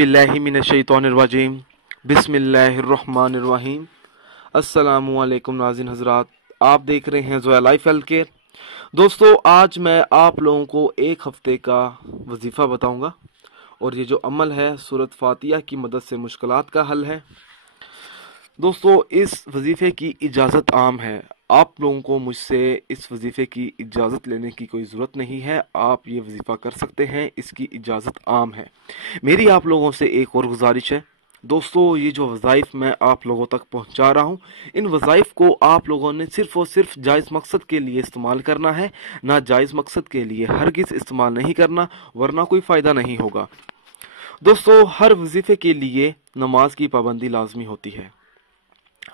बिल्लाहि मिनश्शैतानिर्रजीम बिस्मिल्लाहिर्रहमानिर्रहीम। अस्सलामुअलैकुम नाज़रीन हज़रात, आप देख रहे हैं ज़ोया लाइफ हेल्थ केयर। दोस्तों, आज मैं आप लोगों को एक हफ्ते का वजीफ़ा बताऊंगा और ये जो अमल है सूरत फातिहा की मदद से मुश्किलात का हल है। दोस्तों, इस वजीफ़े की इजाज़त आम है। आप लोगों को मुझसे इस वजीफ़े की इजाज़त लेने की कोई ज़रूरत नहीं है। आप ये वजीफ़ा कर सकते हैं, इसकी इजाज़त आम है। मेरी आप लोगों से एक और गुजारिश है दोस्तों, ये जो वज़ाइफ मैं आप लोगों तक पहुंचा रहा हूं, इन वज़ाइफ को आप लोगों ने सिर्फ़ और सिर्फ जायज़ मकसद के लिए इस्तेमाल करना है, ना जायज़ मकसद के लिए हरगिज़ इस्तेमाल नहीं करना, वरना कोई फ़ायदा नहीं होगा। दोस्तों, हर वजीफ़े के लिए नमाज की पाबंदी लाजमी होती है।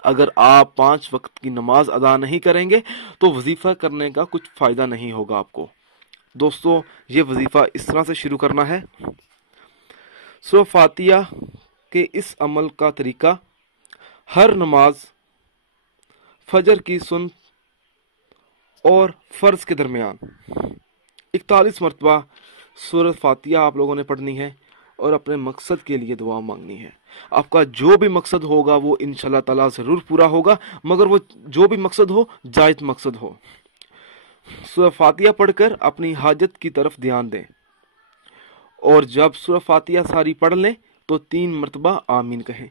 अगर आप 5 वक्त की नमाज अदा नहीं करेंगे तो वजीफ़ा करने का कुछ फ़ायदा नहीं होगा आपको। दोस्तों, ये वजीफ़ा इस तरह से शुरू करना है। सूरह फातिहा के इस अमल का तरीका, हर नमाज फजर की सुन और फ़र्ज के दरमियान 41 मरतबा सूरह फातिहा आप लोगों ने पढ़नी है और अपने मकसद के लिए दुआ मांगनी है। आपका जो भी मकसद होगा वो इंशाल्लाह ताला ज़रूर पूरा होगा, मगर वो जो भी मकसद हो जायज़ मकसद हो। सूरह फातिहा पढ़कर अपनी हाजत की तरफ ध्यान दें और जब सूरह फातिहा सारी पढ़ लें तो 3 मरतबा आमीन कहें।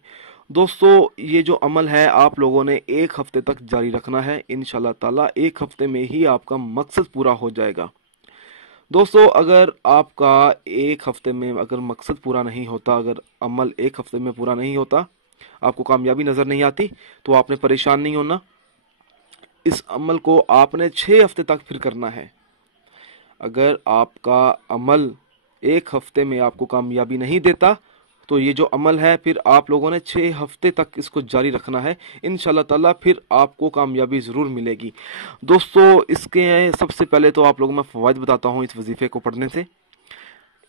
दोस्तों, ये जो अमल है आप लोगों ने एक हफ्ते तक जारी रखना है। इंशाल्लाह ताला एक हफ्ते में ही आपका मकसद पूरा हो जाएगा। दोस्तों, अगर आपका एक हफ्ते में अगर मकसद पूरा नहीं होता, अगर अमल एक हफ्ते में पूरा नहीं होता, आपको कामयाबी नज़र नहीं आती, तो आपने परेशान नहीं होना। इस अमल को आपने 6 हफ्ते तक फिर करना है। अगर आपका अमल एक हफ्ते में आपको कामयाबी नहीं देता तो ये जो अमल है फिर आप लोगों ने 6 हफ्ते तक इसको जारी रखना है। इंशाल्लाह ताला फिर आपको कामयाबी ज़रूर मिलेगी। दोस्तों, इसके सबसे पहले तो आप लोगों को मैं फ़वाइद बताता हूँ इस वजीफ़े को पढ़ने से।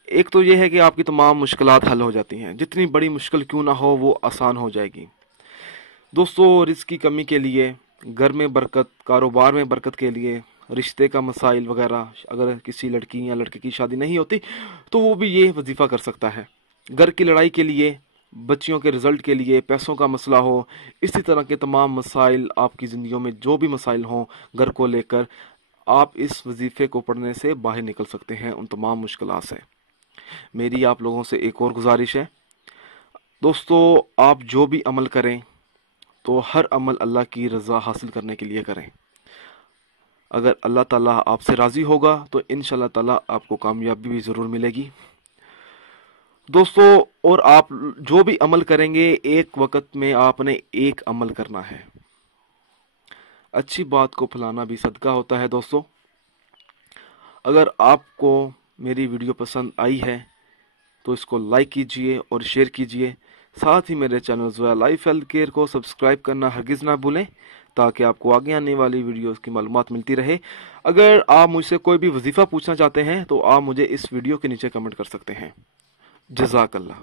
एक तो ये है कि आपकी तमाम मुश्किलात हल हो जाती हैं, जितनी बड़ी मुश्किल क्यों ना हो वो आसान हो जाएगी। दोस्तों, रिज़्क़ की कमी के लिए, घर में बरकत, कारोबार में बरकत के लिए, रिश्ते का मसाइल वगैरह, अगर किसी लड़की या लड़के की शादी नहीं होती तो वो भी ये वजीफ़ा कर सकता है। घर की लड़ाई के लिए, बच्चियों के रिज़ल्ट के लिए, पैसों का मसला हो, इसी तरह के तमाम मसाइल आपकी ज़िंदगियों में जो भी मसाइल हों घर को लेकर, आप इस वजीफ़े को पढ़ने से बाहर निकल सकते हैं उन तमाम मुश्किलात से। मेरी आप लोगों से एक और गुजारिश है दोस्तों, आप जो भी अमल करें तो हर अमल अल्लाह की रज़ा हासिल करने के लिए करें। अगर अल्लाह ताला आपसे राज़ी होगा तो इंशाल्लाह ताला आपको कामयाबी भी ज़रूर मिलेगी। दोस्तों, और आप जो भी अमल करेंगे एक वक्त में आपने एक अमल करना है। अच्छी बात को फैलाना भी सदका होता है। दोस्तों, अगर आपको मेरी वीडियो पसंद आई है तो इसको लाइक कीजिए और शेयर कीजिए। साथ ही मेरे channel Zoya life health care को सब्सक्राइब करना हरगिज़ ना भूलें, ताकि आपको आगे आने वाली वीडियोस की मालूमात मिलती रहे। अगर आप मुझसे कोई भी वजीफ़ा पूछना चाहते हैं तो आप मुझे इस वीडियो के नीचे कमेंट कर सकते हैं। जज़ाकल्लाह।